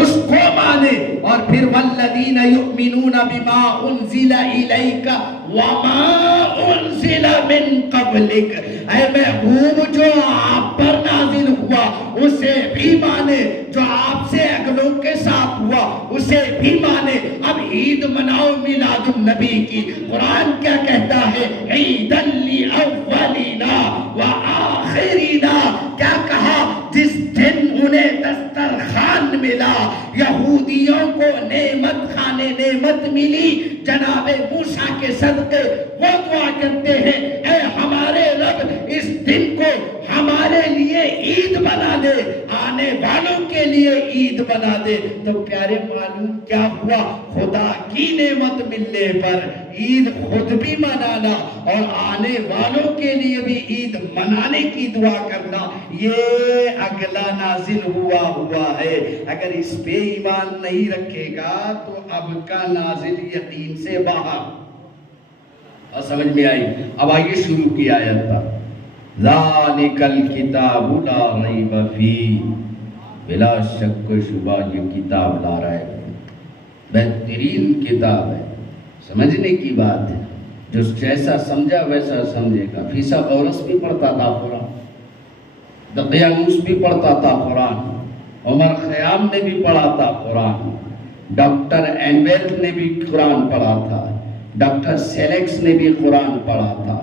اس کو مانے. اور پھر والذین یؤمنون بما انزل الیک وما انزل من قبلک، اے محبوب جو آپ پر نازل ہوا اسے بھی مانے، جو آپ سے اگلوں کے ساتھ ہوا اسے بھی مانے. اب عید مناؤ میلاد النبی کی. قرآن کیا کہتا ہے؟ عیدا لاولینا وآخرینا. کیا کہا؟ جس دن انہیں دسترخوان ملا، یہودیوں کو نعمت خانے نعمت ملی جناب موسیٰ کے صدقے، وہ دعا کرتے ہیں اے ہمارے رب اس دن کو ہمارے لیے عید بنا دے، آنے والوں کے لیے عید بنا دے. تو پیارے معلوم کیا ہوا؟ خدا کی نعمت ملنے پر عید خود بھی منانا اور آنے والوں کے لیے بھی عید منانے کی دعا کرنا، یہ اگلا نازل ہوا ہے. اگر اس پہ ایمان نہیں رکھے گا تو اب کا نازل یقین سے باہر. اور سمجھ میں آئی؟ اب آئیے شروع کی آیت پر. ذالک الکتاب لا ریب فیہ، بلا شک و شبہ یہ کتاب لا ریب ہے، بہترین کتاب ہے. سمجھنے کی بات ہے، جو جیسا سمجھا ویسا سمجھے گا. فیسا غورس بھی پڑھتا تھا قرآن، دقیانوس بھی پڑھتا تھا قرآن، عمر خیام نے بھی پڑھا تھا قرآن، ڈاکٹر اینویل نے بھی قرآن پڑھا تھا، ڈاکٹر سیلیکس نے بھی قرآن پڑھا تھا،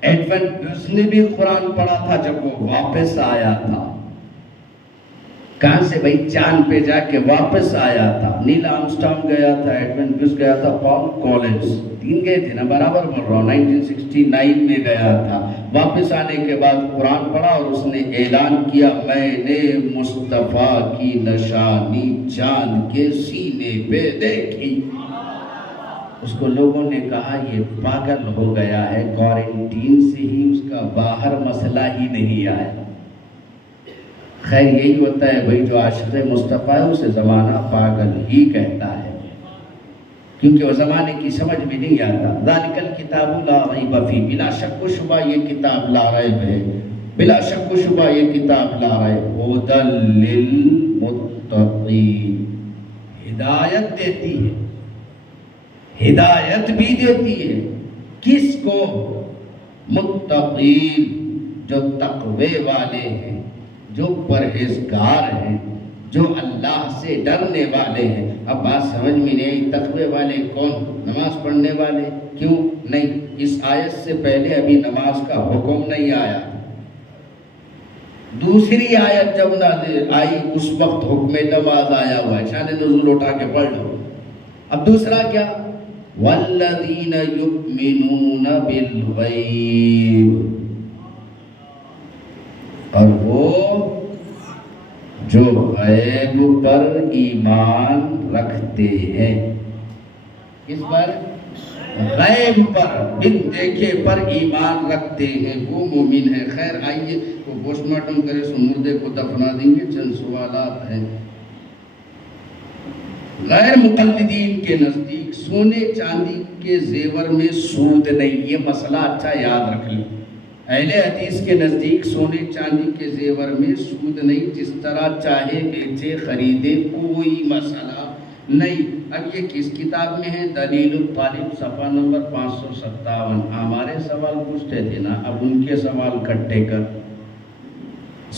ایڈون بیوس نے بھی قرآن پڑھا تھا جب وہ واپس آیا تھا. کہاں سے بھائی؟ چاند پہ جا کے واپس آیا تھا. نیل آرمسٹرانگ گیا تھا، ایڈون بیوس گیا تھا، پال کالنز، تین گئے تھے نا، برابر بول رہا ہوں. 1969 میں گیا تھا. واپس آنے کے بعد قرآن پڑھا اور اس نے اعلان کیا میں نے مصطفیٰ کی نشانی چاند کے سینے پہ دیکھی. اس کو لوگوں نے کہا یہ پاگل ہو گیا ہے، کوارنٹین سے ہی اس کا باہر مسئلہ ہی نہیں آیا. خیر یہی ہوتا ہے بھائی، جو عاشق مصطفیٰ ہے اسے زمانہ پاگل ہی کہتا ہے، کیونکہ وہ زمانے کی سمجھ میں نہیں آتا. ذالک الکتاب لا ریب فیہ، بلا شک و شبہ یہ کتاب لا ریب ہے، بلا شک و شبہ یہ کتاب لا ریب. ھدی للمتقین، ہدایت دیتی ہے، ہدایت بھی دیتی ہے. کس کو؟ متقین، جو تقوی والے ہیں، جو پرہیزگار ہیں، جو اللہ سے ڈرنے والے ہیں. اب بات سمجھ میں نہیں آئی، تقوی والے کون؟ نماز پڑھنے والے. کیوں نہیں؟ اس آیت سے پہلے ابھی نماز کا حکم نہیں آیا. دوسری آیت جب نازل آئی اس وقت حکم نماز آیا ہوا ہے، شان نزول اٹھا کے پڑھ لو. اب دوسرا کیا؟ والذین یؤمنون بالغیب، اور وہ جو غیب پر ایمان رکھتے ہیں. کس پر؟ غیب پر، بن دیکھے پر ایمان رکھتے ہیں، وہ مومن ہے. خیر آئیے وہ پوسٹ مارٹم کرے سو مردے کو دفنا دیں گے. چند سوالات ہیں. غیر مقلدین کے نزدیک سونے چاندی کے زیور میں سود نہیں، یہ مسئلہ اچھا یاد رکھ لیں. اہل حدیث کے نزدیک سونے چاندی کے زیور میں سود نہیں، جس طرح چاہے بیچے خریدے، کوئی مسئلہ نہیں. اب یہ کس کتاب میں ہے؟ دلیل الطالب صفحہ نمبر 557. ہمارے سوال پوچھتے تھے نا، اب ان کے سوال کٹے کر.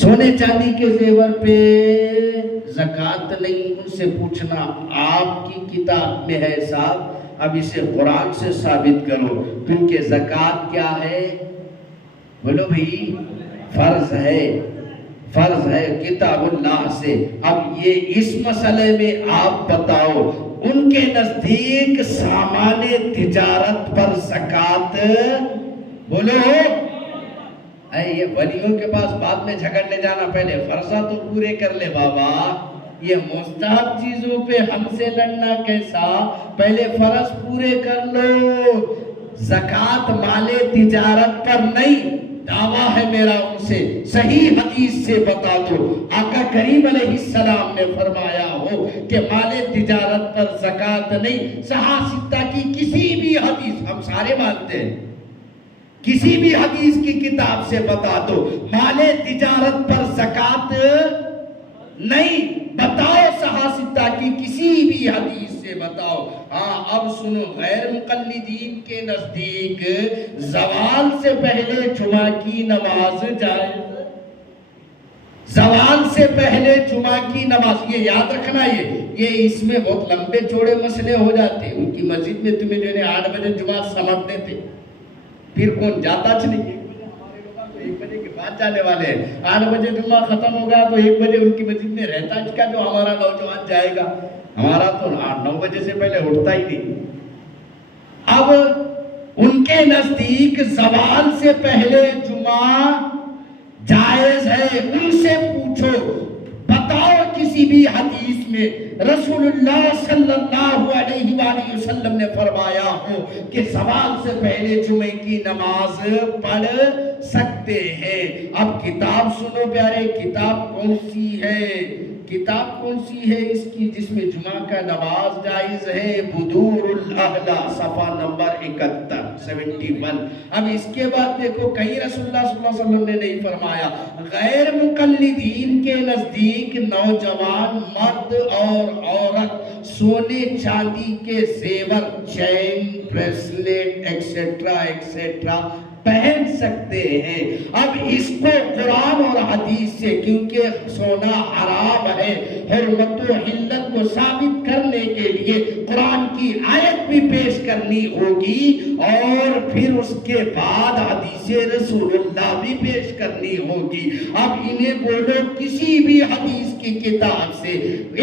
سونے چاندی کے زیور پہ زکوٰۃ نہیں، ان سے پوچھنا آپ کی کتاب میں ہے صاحب، اب اسے قرآن سے ثابت کرو. کیونکہ زکوٰۃ کیا ہے؟ بولو بھئی، فرض ہے، فرض ہے کتاب اللہ سے. اب یہ اس مسئلے میں آپ بتاؤ، ان کے نزدیک سامان تجارت پر زکوٰۃ، بولو. یہ ولیوں کے پاس بعد میں جھگڑنے جانا، پہلے فرضہ تو پورے کر لے بابا. یہ مستحب چیزوں پہ ہم سے لڑنا کیسا؟ پہلے فرض پورے کر لو. زکوٰۃ مال تجارت پر نہیں، دعویٰ ہے میرا ان سے، صحیح حدیث سے بتا دو. آقا کریم علیہ السلام نے فرمایا ہو کہ مال تجارت پر زکوٰۃ نہیں. صحاح ستہ کی کسی بھی حدیث، ہم سارے مانتے ہیں، کسی بھی حدیث کی کتاب سے بتا دو مال تجارت پر زکوٰۃ نہیں. بتاؤ صحاح ستہ کسی بھی حدیث سے بتاؤ۔ ہاں اب سنو، غیر مقلدین کے نزدیک زوال سے پہلے جمعہ کی نماز جائز، زوال سے پہلے جمعہ کی نماز، یہ یاد رکھنا، یہ اس میں بہت لمبے چوڑے مسئلے ہو جاتے ہیں۔ ان کی مسجد میں تمہیں جو ہے 8 بجے جمعہ سمجھتے تھے، پھر کون جاتا چ نہیں، 1 بجے کے بعد جانے والے ہیں، 8 بجے جمعہ ختم ہوگا تو 1 بجے ان کی مسجد میں رہتا کیا جو ہمارا نوجوان جائے گا؟ ہمارا تو 8-9 بجے سے پہلے اٹھتا ہی نہیں۔ اب ان کے نزدیک زوال سے پہلے جمعہ جائز ہے۔ ان سے پوچھو، بتاؤ کسی بھی حدیث میں رسول اللہ صلی اللہ علیہ وآلہ وسلم نے فرمایا ہو کہ زوال سے پہلے جمعے کی نماز پڑھ سکتے ہیں۔ اب کتاب سنو پیارے، کتاب کون سی ہے؟ کتاب کون سی ہے اس کی جس میں جمعہ کا نماز جائز ہے؟ بدور الاحلا، صفحہ نمبر 71۔ اب اس کے بعد دیکھو، کہیں رسول اللہ صلی اللہ علیہ وسلم نے نہیں فرمایا۔ غیر مقلدین کے نزدیک نوجوان مرد اور عورت سونے چاندی کے زیور، چین، بریسلیٹ ایکسیٹرا ایکسیٹرا پہن سکتے ہیں۔ اب اس کو قرآن اور حدیث سے، کیونکہ سونا حرام ہے، حرمت و حلت کو ثابت کرنے کے لیے قرآن کی آیت بھی پیش کرنی ہوگی، اور پھر اس کے بعد حدیث رسول اللہ بھی پیش کرنی ہوگی۔ اب انہیں بولو کسی بھی حدیث کی کتاب سے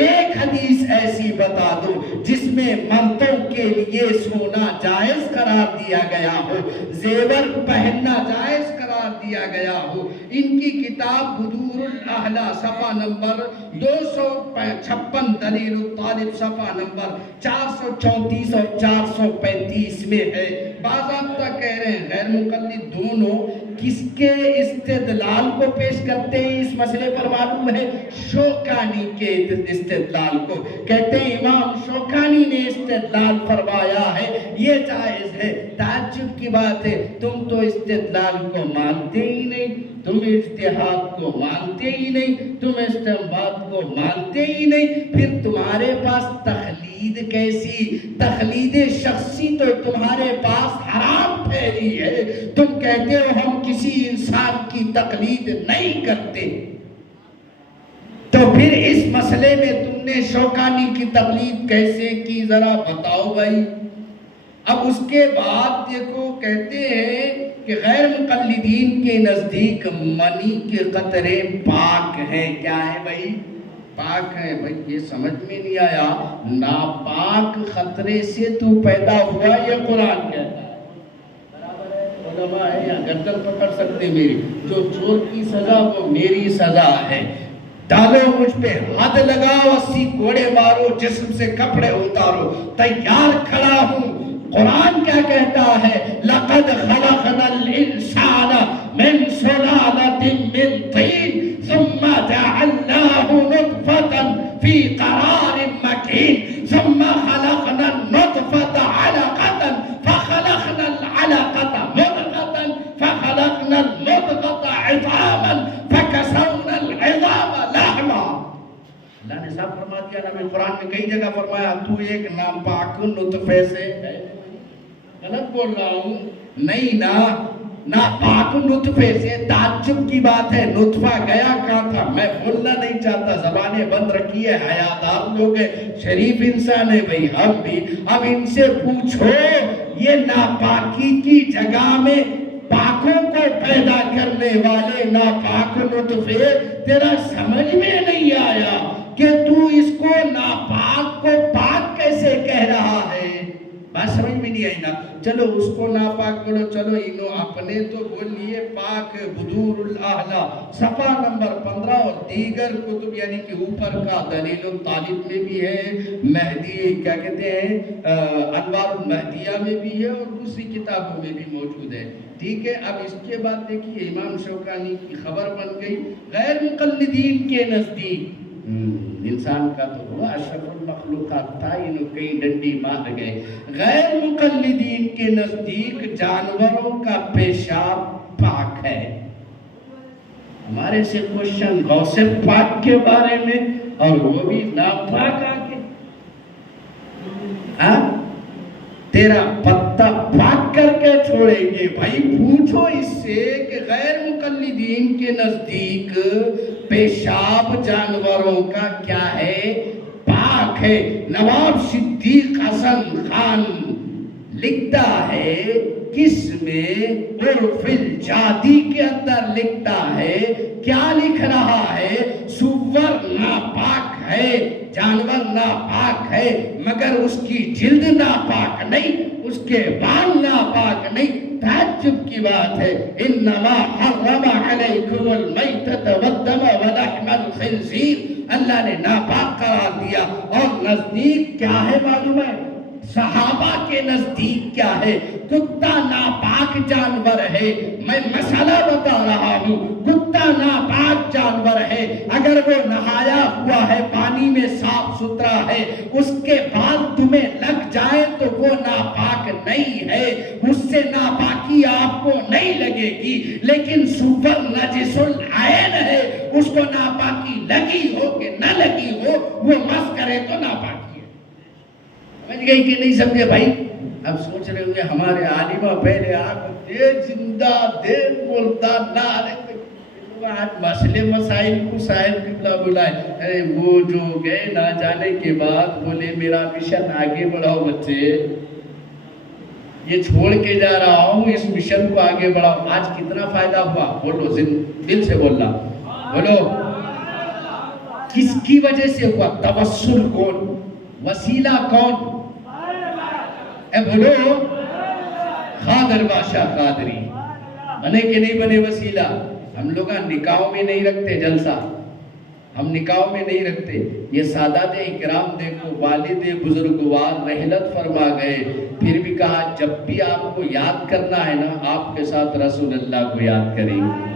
ایک حدیث ایسی بتا دو جس میں مردوں کے لیے سونا جائز قرار دیا گیا ہو، زیور پہننا جائز قرار دیا گیا ہو۔ ان کی کتاب بدور الاحلا، صفحہ نمبر 256، دلیل الطالب صفحہ نمبر 434 اور 435 میں ہے۔ باضابطہ کہہ رہے ہیں غیر مقلد دونوں کس کے استدلال کو پیش کرتے ہیں اس مسئلے پر معلوم ہے؟ شوکانی کے استدلال کو۔ کہتے ہیں امام شوکانی نے استدلال فرمایا ہے یہ جائز ہے۔ تعجب کی بات ہے، تم تو استدلال کو مانتے ہی نہیں، تم اجتہاد کو مانتے ہی نہیں، تم استنباط کو مانتے ہی نہیں، پھر تمہارے پاس تقلید کیسی؟ تقلید شخصی تو تمہارے پاس حرام پھیلی ہے۔ تم کہتے ہو ہم کسی انسان کی تقلید نہیں کرتے، تو پھر اس مسئلے میں تم نے شوکانی کی تقلید کیسے کی؟ ذرا بتاؤ بھائی۔ اب اس کے بعد دیکھو، کہتے ہیں کہ غیر مقلدین کے نزدیک منی کے قطرے پاک ہیں۔ کیا ہے بھائی؟ پاک ہیں۔ بھائی یہ سمجھ میں نہیں آیا، ناپاک خطرے سے تو پیدا ہوا، یہ قرآن کہتا ہے۔ برابر ہے، علماء ہے، یا گردن پکڑ سکتے میری، جو چور کی سزا وہ میری سزا ہے۔ ڈالو مجھ پہ حد لگاؤ، 80 کوڑے مارو، جسم سے کپڑے اتارو، تیار کھڑا ہوں۔ قرآن کیا کہتا ہے؟ لَقَدْ خَلَقْنَا الْإِنسَانَ مِنْ سُلَالَةٍ مِّن طِينٍ ثُمَّ جَعَلْنَاهُ نُطْفَةً فِي قَرَارٍ مَّكِينٍ ثُمَّ خَلَقْنَا النُّطْفَةَ عَلَقَةً فَخَلَقْنَا الْعَلَقَةَ مُضْغَةً فَخَلَقْنَا الْمُضْغَةَ عِظَامًا فَكَسَوْنَا الْعِظَامَ لَحْمًا۔ اللہ نے صاحب فرما دیا، نبی قرآن میں کئی جگہ فرمایا تو ایک ناپاک نطفے سے ہے۔ غلط بول رہا ہوں؟ نہیں نا، ناپاک نطفے سے۔ تعجب کی بات ہے، نطفہ گیا کہاں تھا؟ میں بولنا نہیں چاہتا، زبانیں بند رکھی ہے، حیادار لوگ ہیں، شریف انسان ہے بھائی ہم بھی۔ اب ان سے پوچھو، یہ ناپاکی کی جگہ میں پاکوں کو پیدا کرنے والے ناپاک نطفے، تیرا سمجھ میں نہیں آیا کہ تو اس کو ناپاک کو پاک کیسے کہہ رہا ہے؟ بات سمجھ میں نہیں آئی نا؟ چلو اس کو ناپاک بولو، چلو انہوں اپنے تو بولیے پاک۔ بدور الاحلا صفحہ نمبر 15 اور دیگر کتب یعنی کہ اوپر کا دلیل الطالب میں بھی ہے، مہدی کیا کہتے ہیں انوار المہدیہ میں بھی ہے، اور دوسری کتابوں میں بھی موجود ہے۔ ٹھیک ہے، اب اس کے بعد دیکھیے امام شوکانی کی خبر بن گئی۔ غیر مقلدین کے نزدیک انسان کا تو ہوا اشرف المخلوقات تھا، انہوں کئی ڈنڈی مار گئے۔ غیر مقلدین کے نزدیک جانوروں کا پیشاب پاک ہے۔ ہمارے سے کوشچن غوث پاک کے بارے میں، اور وہ بھی ناپاک آگے۔ تیرا پتا پھاٹ کر کے چھوڑیں گے. بھائی پوچھو اس سے کہ غیر مقلدین کے نزدیک پیشاب جانوروں کا کیا ہے؟ پاک ہے. نواب صدیق حسن خان لکھتا ہے کس میں؟ عرف الجادی کے اندر لکھتا ہے. کیا لکھ رہا ہے؟ سور ناپاک ہے، جانور ناپاک ہے، مگر اس کی جلد ناپاک نہیں، اس کے بال ناپاک نہیں. تعجب کی بات ہے. انما حرم علیکم المیتۃ والدم ولحم الخنزیر، اللہ نے ناپاک قرار دیا. اور نزدیک کیا ہے معلوم ہے؟ صحابہ کے نزدیک کیا ہے؟ کتا ناپاک جانور ہے. میں مسئلہ بتا رہا ہوں. کتا ناپاک جانور ہے. اگر وہ نہایا ہوا ہے، پانی میں صاف ستھرا ہے، اس کے بعد تمہیں لگ جائے تو وہ ناپاک نہیں ہے. اس سے ناپاکی آپ کو نہیں لگے گی. لیکن سور نجس العین ہے، اس کو ناپاکی لگی ہو کہ نہ لگی ہو، وہ مس کرے تو ناپاکی. سمجھ گئی کہ نہیں سمجھے بھائی؟ اب سوچ رہے ہوں گے ہمارے عالمہ پہلے دے زندہ دے بولتا نہ آج مسئلے مسائل کو صاحب قبلہ بلائے. وہ جو گئے نہ جانے کے بعد بولے میرا مشن آگے بڑھاؤ بچے، یہ چھوڑ کے جا رہا ہوں، اس مشن کو آگے بڑھاؤ. آج کتنا فائدہ ہوا؟ بولو دل سے بولنا. بولو کس کی وجہ سے ہوا؟ توسل کون؟ وسیلہ کون؟ بولو خادر بادشاہ قادری بنے کہ نہیں بنے وسیلہ؟ ہم لوگ نکاحوں میں نہیں رکھتے جلسہ، ہم نکاحوں میں نہیں رکھتے. یہ سادات اکرام دیکھو، والد بزرگوار رحلت فرما گئے، پھر بھی کہا جب بھی آپ کو یاد کرنا ہے نا، آپ کے ساتھ رسول اللہ کو یاد کریں گے،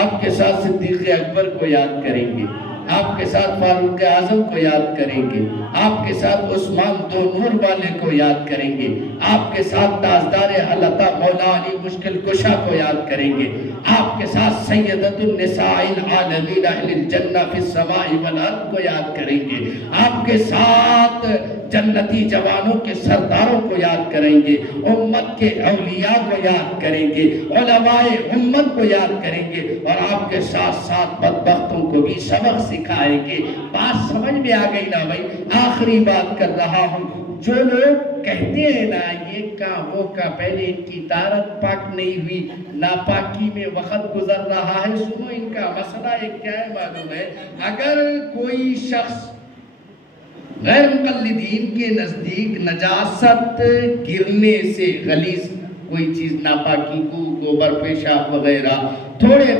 آپ کے ساتھ صدیق اکبر کو یاد کریں گے، آپ کے ساتھ فاروق اعظم کو یاد کریں گے، آپ کے ساتھ عثمان دو نور والے کو یاد کریں گے، آپ کے ساتھ تاجدار حلقہ مولا علی مشکل کشا کو یاد کریں گے، آپ کے ساتھ سیدۃ النساء العالمین اہل الجنہ فی السماء والارض کو یاد کریں گے، آپ کے ساتھ جنتی جوانوں کے سرداروں کو یاد کریں گے، امت کے اولیاء کو یاد کریں گے، علماء امت کو یاد کریں گے، اور آپ کے ساتھ ساتھ بدبختوں کو بھی سبق سکھائیں گے. بات سمجھ میں آ گئی نا بھائی؟ آخری بات کر رہا ہوں. جو لوگ کہتے ہیں نا یہ کا وہ کا، پہلے ان کی طہارت پاک نہیں ہوئی، ناپاکی میں وقت گزر رہا ہے. سنو ان کا مسئلہ ایک کیا ہے معلوم ہے؟ اگر کوئی شخص غیر مقلدین کے نزدیک نجاست گرنے سے، غلیظ کوئی چیز ناپاکی کو، گوبر پیشاب وغیرہ تھوڑے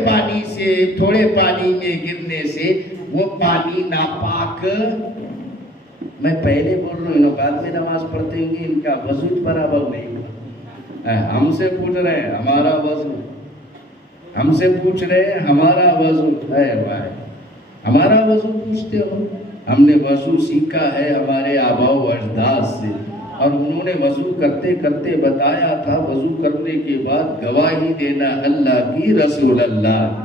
پانی میں گرنے سے وہ پانی ناپاک، میں پہلے بول رہا ہوں، بعد میں نماز پڑھتے ہیں ان کا وضو برابر نہیں ہوا. ہم سے پوچھ رہے ہیں ہمارا وضو، ہم سے پوچھ رہے ہیں ہمارا وضو ہے بھائی، ہمارا وضو پوچھتے ہو؟ ہم نے وضو سیکھا ہے ہمارے آباء و اجداد سے، اور انہوں نے وضو کرتے کرتے بتایا تھا وضو کرنے کے بعد گواہی دینا اللہ کی، رسول اللہ.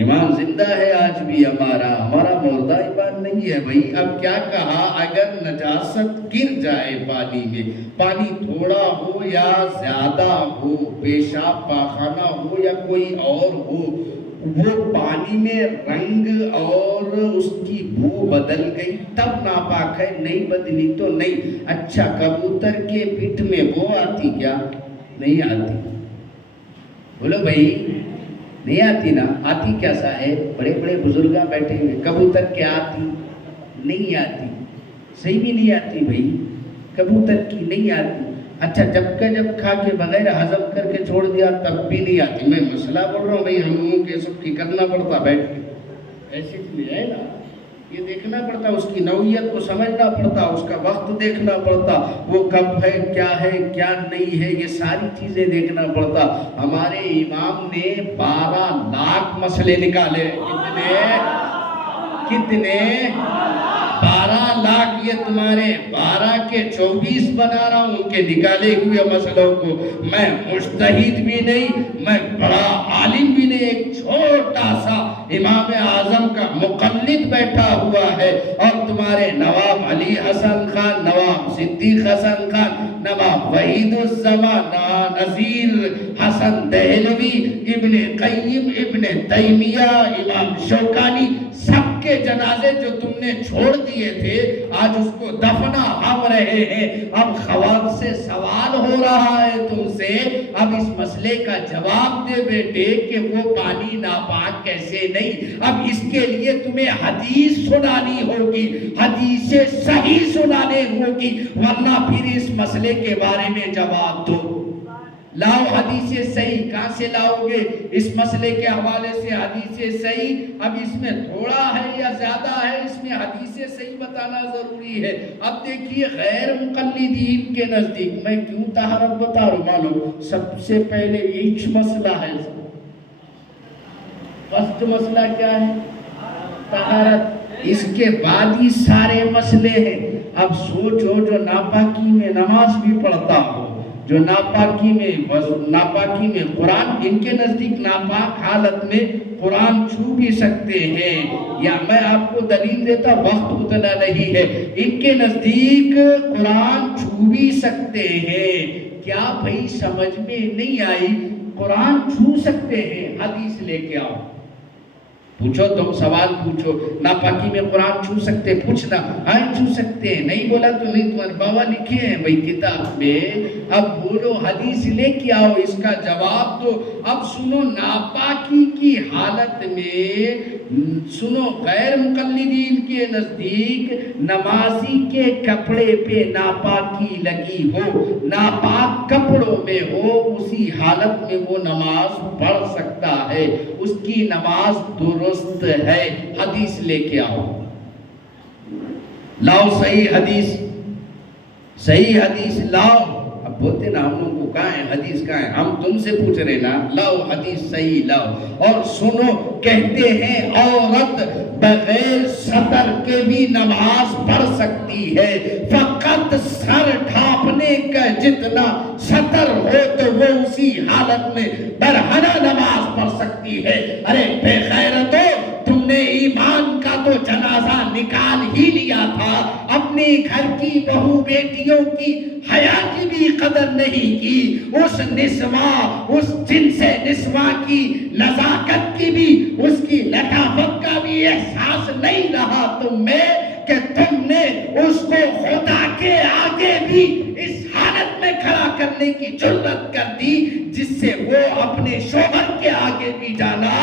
ایمان زندہ ہے آج بھی ہمارا مردہ ایمان نہیں ہے بھائی. اب کیا کہا؟ اگر نجاست گر جائے پانی میں، پانی تھوڑا ہو یا زیادہ ہو، پیشاب پاخانہ ہو یا کوئی اور ہو، وہ پانی میں رنگ اور اس کی بو بدل گئی تب ناپاک ہے، نہیں بدلی تو نہیں. اچھا کبوتر کے پیٹھ میں بو آتی کیا؟ نہیں آتی. بولو بھائی نہیں آتی نا؟ آتی کیا صاحب؟ بڑے بڑے بزرگاں بیٹھے ہوئے، کبوتر کیا آتی؟ نہیں آتی. صحیح بھی نہیں آتی بھائی، کبوتر کی نہیں آتی. اچھا جب کھا کے بغیر ہضم کر کے چھوڑ دیا تب بھی نہیں آتی. میں مسئلہ بول رہا ہوں بھائی، ہم لوگوں کے سب کی کرنا پڑتا بیٹھ کے، ایسے چیز ہے نا، یہ دیکھنا پڑتا، اس کی نوعیت کو سمجھنا پڑتا، اس کا وقت دیکھنا پڑتا، وہ کب ہے کیا نہیں ہے، یہ ساری چیزیں دیکھنا پڑتا. ہمارے امام نے 12 لاکھ مسئلے نکالے. کتنے 12 لاکھ. یہ تمہارے 12 کے 24 بنا رہا ہوں ان کے نکالے ہوئے مسئلوں کو. میں مجتہد بھی نہیں، میں بڑا عالم بھی نہیں، ایک چھوٹا سا امام اعظم کا مقلد بیٹھا ہوا ہے، اور تمہارے نواب علی حسن خان، نواب صدیق صدیق حسن خان، نواب وحید الزمان، نذیر حسن دہلوی، ابن قیم، ابن تیمیہ، امام شوکانی، سب کے جنازے جو تم نے چھوڑ دیے تھے آج اس کو دفنا ہم رہے ہیں۔ اب خواب سے سوال ہو رہا ہے تم سے، اب اس مسئلے کا جواب دے بیٹے کہ وہ پانی ناپاک کیسے نہیں۔ اب اس کے لیے تمہیں حدیث سنانی ہوگی، حدیث صحیح سنانے ہوگی، ورنہ پھر اس مسئلے کے بارے میں جواب دو۔ لاؤ حدیث صحیح، کہاں سے لاؤ گے؟ اس مسئلے کے حوالے سے حدیث صحیح، اب اس میں تھوڑا ہے یا زیادہ ہے، اس میں حدیث صحیح بتانا ضروری ہے۔ اب دیکھیے غیر مقلدین کے نزدیک، میں کیوں طہارت بتا رہا ہوں معلوم، سب سے پہلے ایک مسئلہ ہے، فرسٹ مسئلہ کیا ہے؟ طہارت، اس کے بعد ہی سارے مسئلے ہیں۔ اب سوچو جو ناپاکی میں نماز بھی پڑھتا ہو، جو ناپاکی میں قرآن، ان کے نزدیک ناپاک حالت میں قرآن چھو بھی سکتے ہیں، یا میں آپ کو دلیل دیتا، وقت اتنا نہیں ہے، ان کے نزدیک قرآن چھو بھی سکتے ہیں۔ کیا بھئی سمجھ میں نہیں آئی؟ قرآن چھو سکتے ہیں، حدیث لے کے آؤ، پوچھو، تم سوال پوچھو، ناپاکی میں قرآن چھو سکتے؟ پوچھنا، ہاں چھو سکتے ہیں، نہیں بولا تو نہیں، تمہارے بابا لکھے ہیں بھئی کتاب میں، اب بولو حدیث لے کے آؤ، اس کا جواب دو۔ اب سنو، ناپاکی کی حالت میں سنو، غیر مقلدین کے نزدیک نمازی کے کپڑے پہ ناپاکی لگی ہو، ناپاک کپڑوں میں ہو، اسی حالت میں وہ نماز پڑھ سکتا ہے، اس کی نماز درست ہے۔ حدیث لے کے آؤ، لاؤ صحیح حدیث، صحیح حدیث لاؤ۔ اب بولتے نا ہم لوگوں کو کہاں ہے حدیث، کہاں ہے؟ ہم تم سے پوچھ رہے نا، لاؤ حدیث صحیح لاؤ۔ اور سنو، کہتے ہیں عورت بغیر سطر کے بھی نماز پڑھ سکتی ہے، فقط سر ڈھانپنے کا جتنا سطر ہو تو وہ اسی حالت میں برہنہ نماز پڑھ سکتی ہے۔ ارے بے غیرتو، تم نے ایمان کا تو جنازہ نکال ہی لیا تھا، اپنے گھر کی بہو بیٹیوں کی حیا کی بھی قدر نہیں کی، اس نسواں، اس جنس نسواں کی نزاکت کی بھی، اس کی لطافت کا بھی احساس نہیں رہا تم میں، کہ تم نے اس کو خدا کے آگے بھی اس حالت میں کھڑا کرنے کی جرات کر دی جس سے وہ اپنے شوہر کے آگے بھی جانا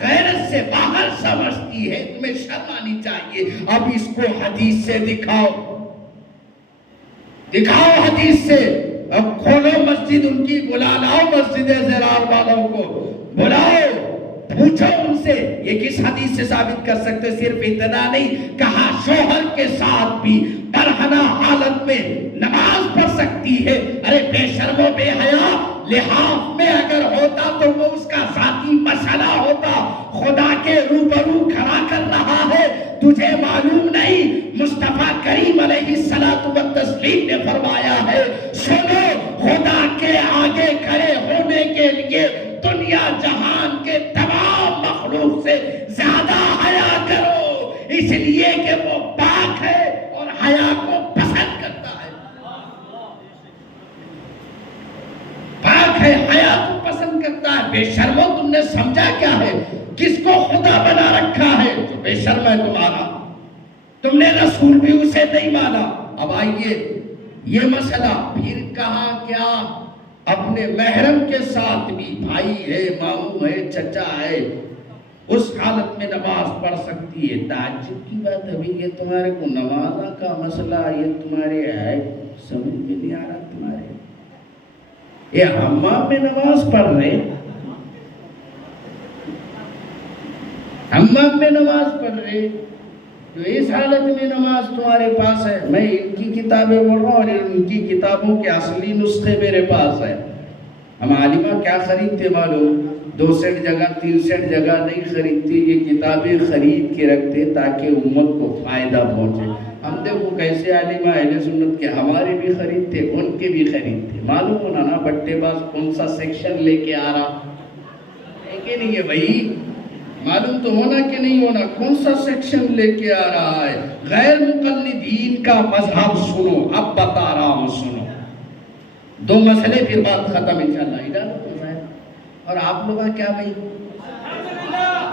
غیرت سے باہر سمجھتی ہے۔ تمہیں شرم آنی چاہیے۔ اب اس کو حدیث سے دکھاؤ، دکھاؤ حدیث سے۔ اب کھولو مسجد ان کی، بلا لاؤ مسجد زرار والوں کو، بلاؤ، پوچھو ان سے یہ کس حدیث سے ثابت کر سکتے؟ صرف اتنا نہیں کہا شوہر کے ساتھ بھی برہنہ حالت میں نماز پڑھ سکتی ہے۔ ارے بے شرم و بے حیا، لحاف میں اگر ہوتا تو وہ اس کا ذاتی مسئلہ ہوتا، خدا کے روبرو کھڑا کر رہا ہے، تجھے معلوم نہیں؟ مصطفیٰ کریم علیہ الصلوۃ والتسلیم نے فرمایا ہے، سنو، خدا کے آگے کھڑے ہونے کے لیے دنیا جہان کے تمام مخلوق سے زیادہ حیا کرو، اس لیے کہ وہ پاک ہے اور حیا کو پسند کرتا ہے، پاک ہے، حیا کو پسند کرتا ہے۔ بے شرمو، تم نے سمجھا کیا ہے؟ کس کو خدا بنا رکھا ہے؟ جو بے شرم ہے تمہارا، تم نے رسول بھی اسے نہیں مانا۔ اب آئیے یہ مسئلہ پھر کہا کیا؟ اپنے محرم کے ساتھ بھی، بھائی ہے، ماموں ہے، چچا ہے، اس حالت میں نماز پڑھ سکتی ہے۔ تعجب کی بات ہے، یہ تمہارے کو نماز کا مسئلہ، یہ تمہارے ہے سمجھ میں نہیں آ رہا تمہارے، یہ حمام میں نماز پڑھ رہے، حمام میں نماز پڑھ رہے، تو اس حالت میں نماز تمہارے پاس ہے۔ میں ان کی کتابیں پڑھ رہا ہوں اور ان کی کتابوں کے اصلی نسخے میرے پاس ہے۔ ہم عالمہ کیا خریدتے معلوم؟ 2 سیٹ جگہ 3 سیٹ جگہ نہیں خریدتے، یہ کتابیں خرید کے رکھتے تاکہ امت کو فائدہ پہنچے۔ ہم دیکھو کیسے عالمہ اہل سنت کے، ہمارے بھی خریدتے، ان کے بھی خریدتے، معلوم ہونا نا بٹے باز کون سا سیکشن لے کے آ رہا ہے کہ نہیں ہے بھائی؟ معلوم تو ہونا کہ نہیں ہونا؟ کون سا سیکشن لے کے آ رہا ہے؟ غیر مقلدین کا مذہب سنو، اب بتا رہا ہوں سنو، 2 مسئلے پھر بات ختم انشاءاللہ۔ ادھر اور آپ لوگ کیا بھائی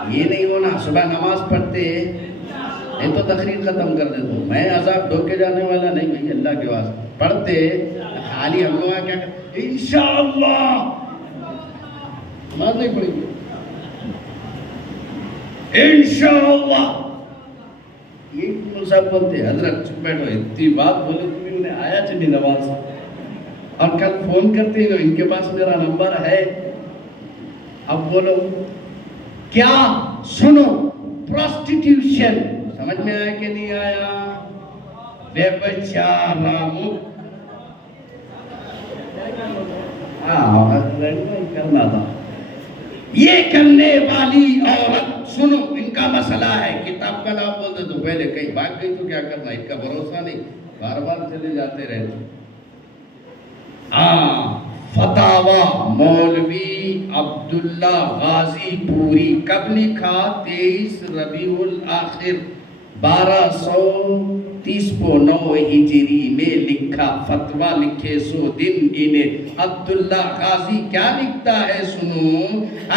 یہ نہیں ہونا؟ صبح نماز پڑھتے نہیں تو تقریر ختم کر دیتا ہوں میں، عذاب ڈھوکے جانے والا نہیں بھائی، اللہ کے واسطے پڑھتے خالی ہم لوگ کیا کرتے انشاءاللہ نماز نہیں پڑھیں گے انشاءاللہ، یہ صاحب بولتے حضرت چپ بیٹھو، اتنی بات بولے تو انہیں آیا چلی نماز، اور کل فون کرتے ہیں ان کے پاس میرا نمبر ہے، اب بولو کیا؟ سنو، پروسٹیٹیوشن سمجھ میں آیا کہ نہیں آیا؟ بے بچارہ کرنا تھا یہ کرنے والی عورت، سنو ان کا مسئلہ ہے، کتاب کا نام بولتے تو پہلے کہیں بھاگ گئی تو کیا کرنا، ان کا بھروسہ نہیں، بار بار چلے جاتے رہتے۔ فتاوی مولوی عبداللہ غازی پوری، کب لکھا؟ 23 ربیع الاخر 1239 ہجری میں لکھا، فتویٰ لکھے 100 دن انہیں۔ عبداللہ غازی کیا لکھتا ہے سنو،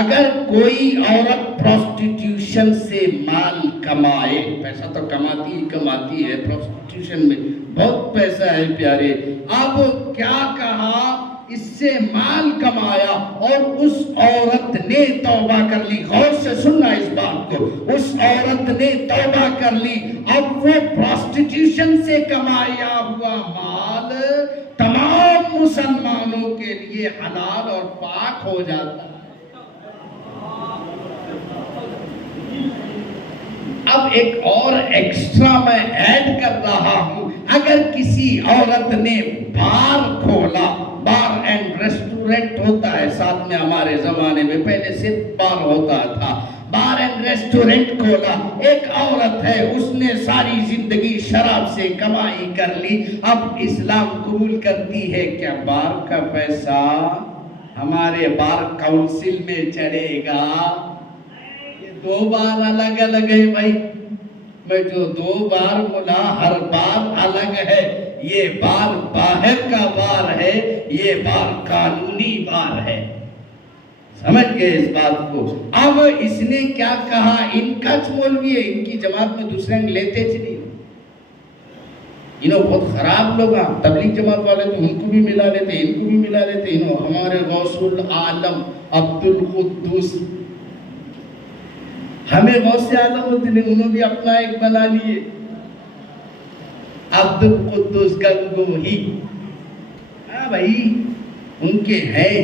اگر کوئی عورت پروسٹیٹیوشن سے مال کمائے، پیسہ تو کماتی ہے پروسٹیٹیوشن میں بہت پیسہ ہے پیارے، اب کیا کہا، اس سے مال کمایا اور اس عورت نے توبہ کر لی، غور سے سننا اس بات کو، اس عورت نے توبہ کر لی، اب وہ پروسٹیٹیوشن سے کمایا ہوا مال تمام مسلمانوں کے لیے حلال اور پاک ہو جاتا ہے۔ اب ایک اور ایکسٹرا میں ایڈ کر رہا ہوں، اگر کسی عورت نے بار کھولا، بار اینڈ ریسٹورنٹ ہوتا ہے ساتھ میں، ہمارے زمانے میں پہلے صرف بار ہوتا تھا، بار اینڈ ریسٹورنٹ کھولا، ایک عورت ہے اس نے ساری زندگی شراب سے کمائی کر لی، اب اسلام قبول کرتی ہے کیا بار کا پیسہ ہمارے بار کاؤنسل میں چلے گا؟ 2 بار الگ الگ ہے بھائی، میں جو 2 بار ملا ہر بار الگ ہے، یہ بار باہر کا بار ہے، یہ بار قانونی بار ہے، سمجھ گئے اس بات کو؟ اب اس نے کیا کہا، ان کا مولوی ہے، ان کی جماعت میں دوسرے لیتے چلی، انہوں بہت خراب لوگ ہیں، تبلیغ جماعت والے تو ان کو بھی ملا لیتے، ان کو بھی ملا لیتے، انہوں ہمارے غوث العالم عبد القدوس، ہمیں غوث اعظم ہوتے نہیں، انہوں بھی اپنا ایک بنا لیے عبد القدوس گنگوہی، ہاں بھائی ان کے ہیں،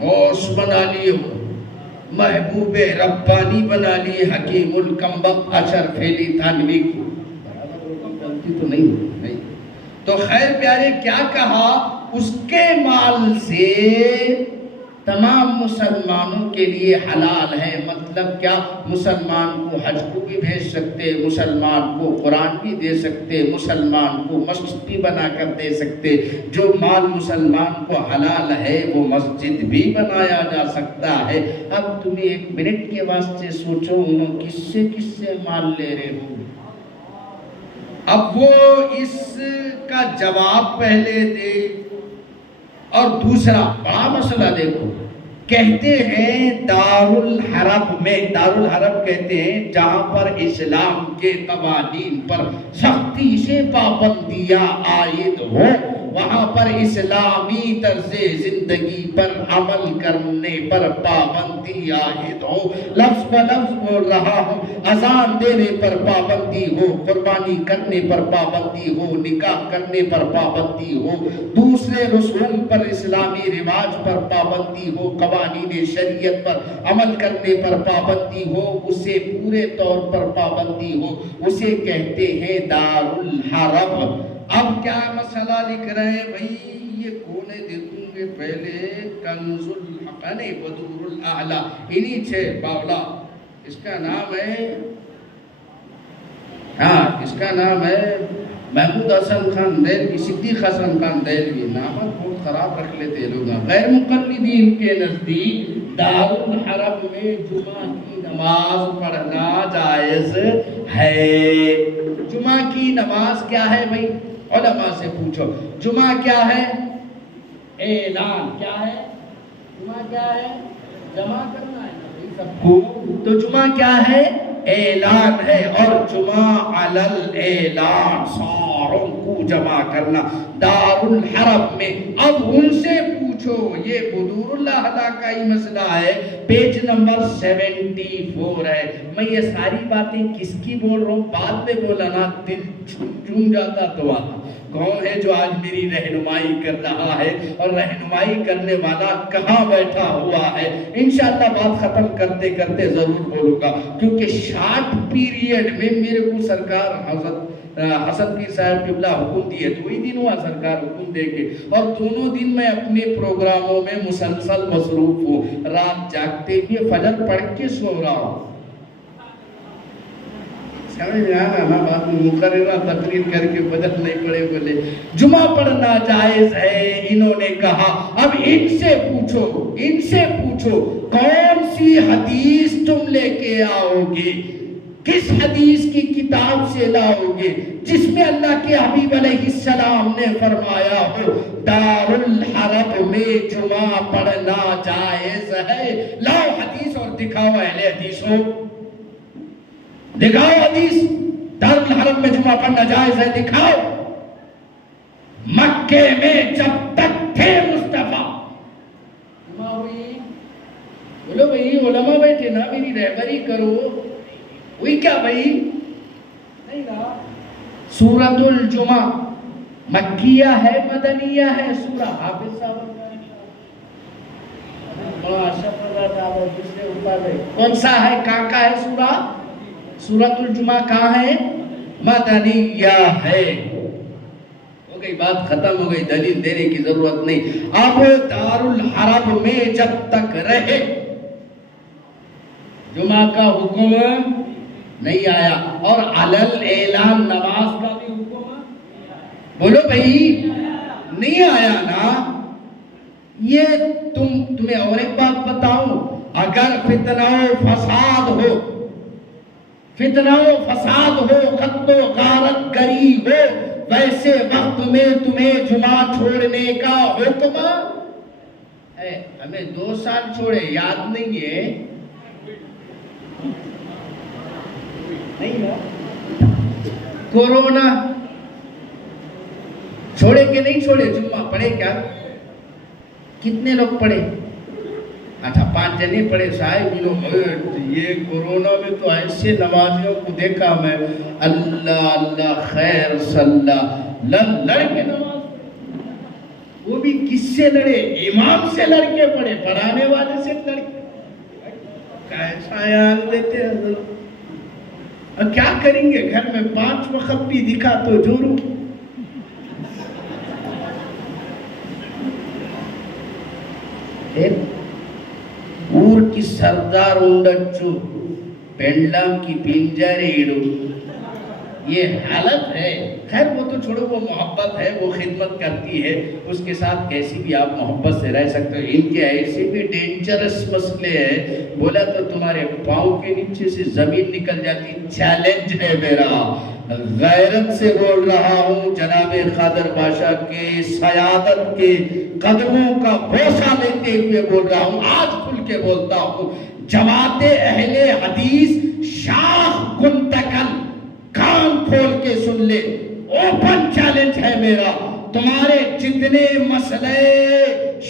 غوث بنا لیے، محبوب ربانی بنا لیے، حکیم الکمبخت اشرف علی تھانوی کو، غلطی تو نہیں، تو خیر پیارے کیا کہا، اس کے مال سے تمام مسلمانوں کے لیے حلال ہے، مطلب کیا، مسلمان کو حج کو بھی بھیج سکتے، مسلمان کو قرآن بھی دے سکتے، مسلمان کو مسجد بھی بنا کر دے سکتے، جو مال مسلمان کو حلال ہے وہ مسجد بھی بنایا جا سکتا ہے۔ اب تمہیں 1 منٹ کے واسطے سوچو، انہوں کس سے مال لے رہے ہو؟ اب وہ اس کا جواب پہلے دے، اور دوسرا بڑا مسئلہ دیکھو، کہتے ہیں دارالحرب میں، دارالحرب کہتے ہیں جہاں پر اسلام کے قوانین پر سختی سے پابندیاں عائد ہو، وہاں پر اسلامی طرز زندگی پر عمل کرنے پر پابندی عائد ہو، لفظ بہ لفظ بول رہا ہوں، اذان دینے پر پابندی ہو، قربانی کرنے پر پابندی ہو، نکاح کرنے پر پابندی ہو، دوسرے رسوم پر، اسلامی رواج پر پابندی ہو، قوانین شریعت پر عمل کرنے پر پابندی ہو، اسے پورے طور پر پابندی ہو، اسے کہتے ہیں دارالحرب۔ اب کیا مسئلہ لکھ رہے ہیں بھائی، یہ کونے دیکھوں گے پہلے کنز الحقانی بدور الاعلی، انہی 6 باولا، اس کا نام ہے، اس کا نام ہے محمود حسن خان دہلوی، صدیق حسن خان دہلوی، نام بہت خراب رکھ لیتے لوگ۔ غیر مقلدین کے نزدیک دارالحرب میں جمعہ کی نماز پڑھنا جائز ہے۔ جمعہ کی نماز کیا ہے بھائی؟ علماء سے پوچھو، جمعہ کیا ہے؟ اعلان کیا ہے؟ جمعہ کیا ہے؟ جمع کرنا ہے نا سب کو، تو جمعہ کیا ہے؟ اعلان ہے، اور جمعہ علی الاعلان، ساروں کو جمع کرنا دار الحرم میں۔ اب ان سے پوچھو، یہ بدور اللہ کا ہی مسئلہ ہے، پیج نمبر 74 ہے۔ میں یہ ساری باتیں کس کی بول رہا ہوں؟ بعد میں بولا نا دل چون جاتا تمہارا۔ کون ہے جو آج میری رہنمائی کر رہا ہے، اور رہنمائی کرنے والا کہاں بیٹھا ہوا ہے؟ انشاءاللہ بات ختم کرتے کرتے ضرور بولوں گا، کیونکہ شارٹ پیریڈ میں میرے کو سرکار حضرت حسن پیر صاحب قبلہ حکم دیے، تو وہی دن ہوا سرکار حکم دے کے، اور دونوں دن میں اپنے پروگراموں میں مسلسل مصروف ہوں، رات جاگتے ہوئے فجر پڑھ کے سو رہا ہوں۔ سمجھ میں آنا نا بات؟ مقررہ تقریر کر کے فجر نہیں پڑھے بولے جمعہ پڑھنا جائز ہے، انہوں نے کہا۔ اب ان سے پوچھو کون سی حدیث تم لے کے آؤ گے، کس حدیث کی کتاب سے لاؤ گے جس میں اللہ کے حبیب علیہ السلام نے فرمایا ہو دار الحرم میں جمعہ پڑھنا جائز ہے؟ لاؤ حدیث اور دکھاؤ اہل حدیثوں، دکھاؤ حدیث، دار الحرم میں جمعہ پڑھنا جائز ہے، دکھاؤ۔ مکے میں جب تک تھے مصطفیٰ، جمعہ ہوئی، بولو بھئی علماء بیٹھے نا میری رہبری کرو، ہوئی کیا بھئی؟ نہیں رہا۔ سورۃ الجمعہ مکیہ ہے مدنیہ ہے؟ سورہ حافظ صاحب کون سا ہے؟ کہاں کا ہے سورہ؟ سورۃ الجمعہ کہاں ہے؟ مدنیہ ہے۔ ہو گئی بات ختم، ہو گئی، دلیل دینے کی ضرورت نہیں۔ اب دار الحرم میں جب تک رہے جمعہ کا حکم نہیں آیا، اور علل اعلان نماز کا بھی حکم، بولو بھئی نہیں آیا نا۔ یہ تمہیں اور ایک بات بتاؤں، اگر فتنہ و فساد ہو، قتل و غارت گری ہو، ویسے وقت میں تمہیں جمعہ چھوڑنے کا حکم ہے۔ ہمیں 2 سال چھوڑے، یاد نہیں ہے؟ نہیں نا؟ کورونا چھوڑے کہ نہیں چھوڑے؟ جمعہ پڑھے کیا؟ کتنے لوگ پڑھے؟ اچھا 5 جنے پڑھے۔ صاحب یہ کورونا میں تو ایسے نمازیوں کو دیکھا میں، اللہ اللہ خیر صلی لڑ کے نماز، وہ بھی کس سے لڑے؟ امام سے لڑ کے پڑھے، پڑھانے والے سے لڑ کے۔ کیسا یاد لیتے ہیں؟ اور کیا کریں گے؟ گھر میں 5 وقت بھی دکھا تو جورو۔ ఊర్ కి సర్దార్ ఉండొచ్చు, పెండ్లాం కి పింజరేడు، یہ حالت ہے۔ خیر وہ تو چھوڑو، وہ محبت ہے، وہ خدمت کرتی ہے، اس کے ساتھ کیسی بھی آپ محبت سے رہ سکتے ہو۔ ان کے ایسے بھی ڈینجرس مسئلے ہیں، بولا تو تمہارے پاؤں کے نیچے سے زمین نکل جاتی۔ چیلنج ہے میرا، غیرت سے بول رہا ہوں، جناب قادر بادشاہ کے سیادت کے قدموں کا بوسہ لیتے ہوئے بول رہا ہوں، آج کھل کے بولتا ہوں، جماعت اہل حدیث شاخ گنتکل کان کھول کے سن لے، اوپن چیلنج ہے میرا، تمہارے جتنے مسئلے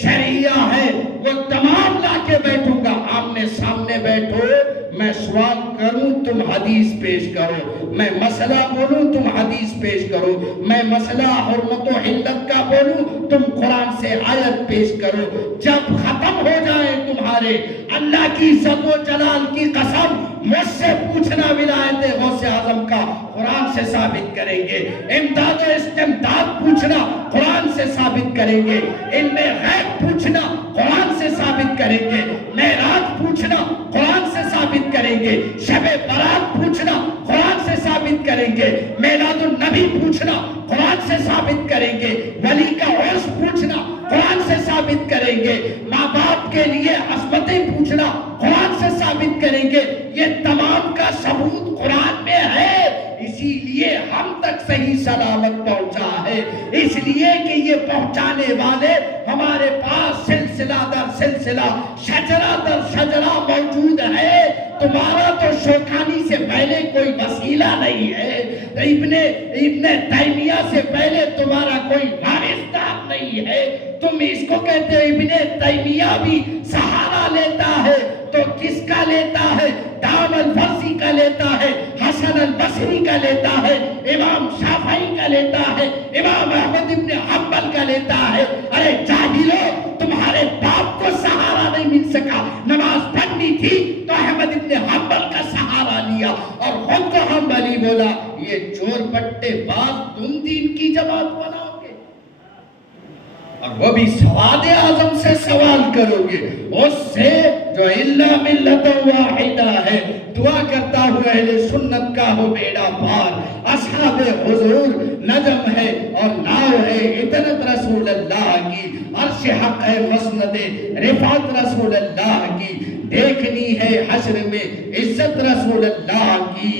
شریعہ ہیں وہ تمام لا کے بیٹھوں گا، آمنے سامنے بیٹھو، میں سوال کروں تم حدیث پیش کرو، میں مسئلہ بولوں تم حدیث پیش کرو، میں مسئلہ حرمت و حلت کا بولوں تم قرآن سے آیت پیش کرو۔ جب ختم ہو جائے تمہارے، اللہ کی عزت و جلال کی قسم مجھ سے پوچھنا ولایت غوث اعظم کا، قرآن سے ثابت کریں گے۔ امداد و استمداد پوچھنا، قرآن سے ثابت کریں گے۔ علم غیب پوچھنا، قرآن سے ثابت کریں گے۔ معراج پوچھنا، قرآن سے ثابت کریں گے۔ شب برات پوچھنا، قرآن سے ثابت کریں گے۔ میلاد النبی پوچھنا، قرآن سے ثابت کریں گے۔ ولی کا عرس پوچھنا، قرآن سے ثابت کریں گے۔ ماں باپ کے لیے عصمتیں پوچھنا، قرآن سے ثابت کریں گے۔ یہ سلامت پہنچا ہے، اس لیے کہ یہ پہنچانے والے ہمارے پاس سلسلہ در سلسلہ، شجرہ در شجرہ موجود ہے۔ تمہارا تو شوکانی سے پہلے کوئی وسیلہ نہیں ہے، ابن تیمیہ سے پہلے تمہارا کوئی وارثدار نہیں ہے۔ تم اس کو کہتے ہو ابن تیمیہ بھی سہارا لیتا ہے، تو کس کا لیتا ہے؟ دام الفرسی کا لیتا ہے، حسن البصری کا لیتا ہے، امام شافعی کا لیتا ہے، امام احمد ابن حنبل کا لیتا ہے۔ ارے جاہلو، تمہارے باپ کو سہارا نہیں مل سکا، نماز پڑھنی تھی تو احمد ابن حنبل کا سہارا لیا اور خود کو حنبلی بولا۔ یہ چور پٹے باز تم دین کی جماعت بناؤ گے، اور وہ بھی سواد اعظم سے سوال کرو گے، اس سے جو الا ملت واحدہ ہے۔ دعا کرتا ہوں اہل سنت کا ہو بیڑا پار، اصحاب حضور نجم ہے اور ناؤ ہے اطرت رسول اللہ کی، عرش حق ہے مسند رفعت رسول اللہ کی، دیکھنی ہے حشر میں عزت رسول اللہ کی،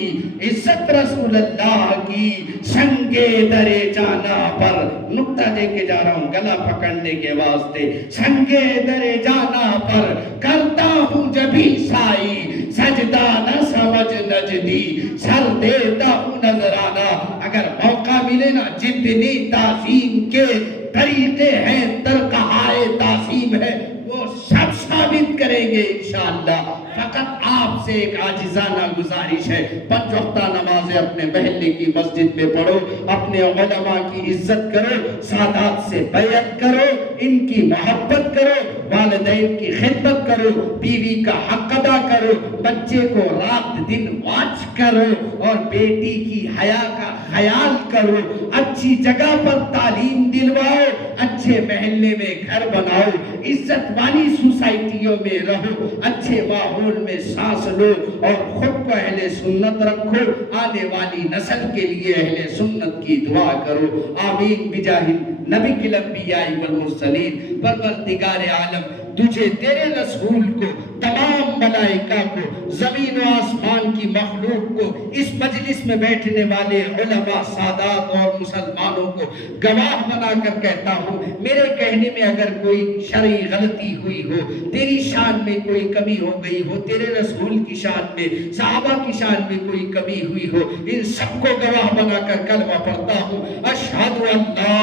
عزت رسول اللہ کی، سنگے درے جانا پر، نقطہ دے کے جا رہا ہوں گلا پکڑنے کے واسطے، سنگے درے جانا پر کرتا ہوں جبھی سائی، سجدہ نہ سمجھ نجدی، سر دیتا ہوں نظرانہ۔ اگر موقع ملے نا، جتنی تعظیم کے طریقے ہیں، ترقہائے تعظیم ہے، وہ سب ثابت کریں گے انشاءاللہ۔ فقط آپ سے ایک عاجزانہ گزارش ہے، 5 وقتہ نمازیں اپنے محلے کی مسجد میں پڑھو، اپنے علماء کی عزت کرو، سادات سے بیعت کرو، ان کی محبت کرو، والدین کی خدمت کرو، بیوی کا حق ادا کرو، بچے کو رات دن واچ کرو، اور بیٹی کی حیا کا خیال کرو، اچھی جگہ پر تعلیم دلواؤ، اچھے محلے میں گھر بناؤ، عزت والی سوسائٹیوں میں رہو، اچھے ماحول میں سانس لو، اور خود کو اہل سنت رکھو، آنے والی نسل کے لیے اہل سنت کی دعا کرو۔ آمین بجاہ نبی الانبیاء والمرسلین۔ پروردگار عالم، تجھے تیرے رسول کو، تمام ملائکہ کو، زمین و آسمان کی مخلوق کو، اس مجلس میں بیٹھنے والے علماء سادات اور مسلمانوں کو گواہ بنا کر کہتا ہوں، میرے کہنے میں اگر کوئی شرعی غلطی ہوئی ہو، تیری شان میں کوئی کمی ہو گئی ہو، تیرے رسول کی شان میں، صحابہ کی شان میں کوئی کمی ہوئی ہو، ان سب کو گواہ بنا کر کلمہ پڑھتا ہوں، اشہد ان لا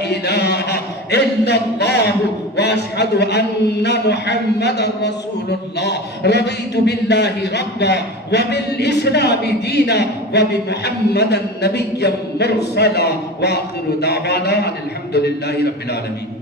الہ الا اللہ واشہد ان محمد رسول اللہ، رضیت باللہ ربا وبالاسلام دینا وبمحمد نبی مرسلا، وآخر دعوانا الحمدللہ رب العالمین۔